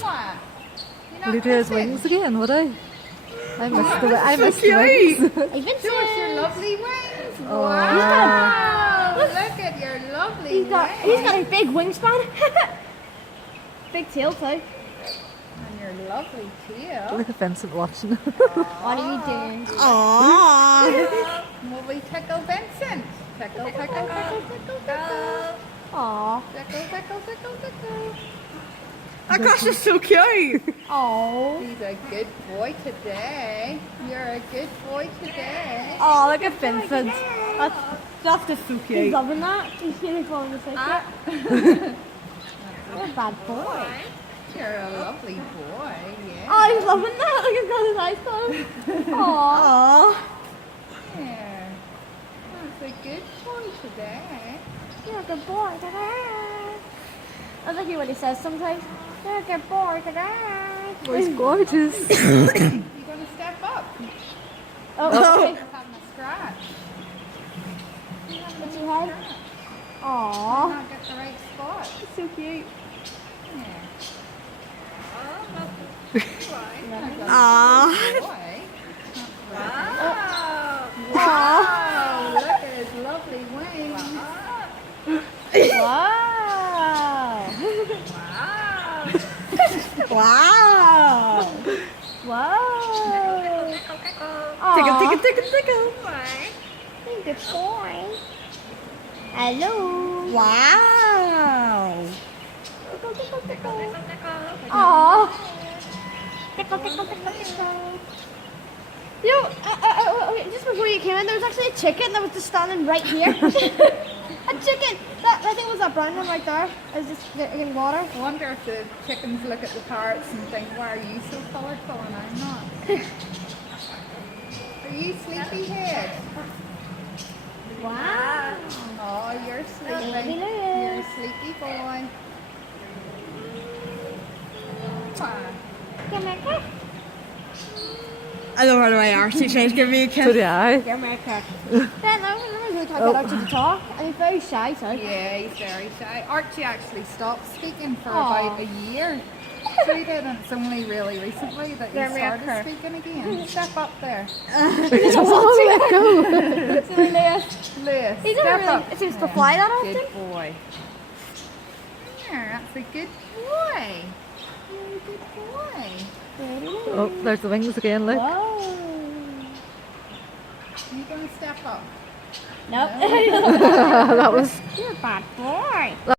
Mwah. Will he do his wings again, would I? I missed the wings. Hey, Vincent. show us your lovely wings. Oh. Wow. Look at your lovely He's got wings. a big wingspan. Big tail too. And your lovely tail. Look at Vincent watching. What are you doing? Aww. Will we tickle Vincent? Tickle, tickle, tickle, tickle, tickle. Aw. Tickle, tickle, tickle, tickle. Oh gosh, it's so cute. Oh. He's a good boy today. You're a good boy today. Oh, look at Vincent. That's just so He's cute. loving that. He's really falling asleep. You're a bad boy. You're a lovely boy, yeah. Oh, he's loving that. Look, he's got his eyes closed. Aww. Aww. Yeah. That's a good boy today. You're a good boy today. I like what he says sometimes. You're a good boy today. Oh, he's gorgeous. You're going to step up. Oh, okay. You're having a scratch. What's your head? You're Aww. not get the right spot. So cute. Yeah. Aww. Boy. Aww. Wow. Look at his lovely wings. Wow. Wow. Wow. Tickle, Aw. tickle, tickle, tickle. Good boy. Hello. Wow. Tickle, tickle, tickle. Aww. Tickle, tickle, tickle, tickle. You know, just before you came in, there was actually a chicken that was just standing right here. A chicken! I think it was that brown one right there. I was just getting water. I wonder if the chickens look at the parrots and think, why are you so colourful and I'm not? Are you sleepyhead? Wow. Oh, you're sleepy. Baby You're a Lewis. sleepy boy. Mwah. Come here, I don't know why Archie tries to give me a kiss. Come here, Kirk. Ben, I never really talk about Archie to talk. And he's very shy, too. Yeah, he's very shy. Archie actually stopped speaking for Aw. about a year. So he did, and it's only really recently that he Come here, started Kirk. speaking again. Step up there. Silly Lewis. Lewis, He step doesn't up. really seems to fly that often. Good boy. There, that's a good boy. You're a good boy. Oh, there's the wings again, look. Whoa. You gonna step up? Nope. That was... You're a bad boy.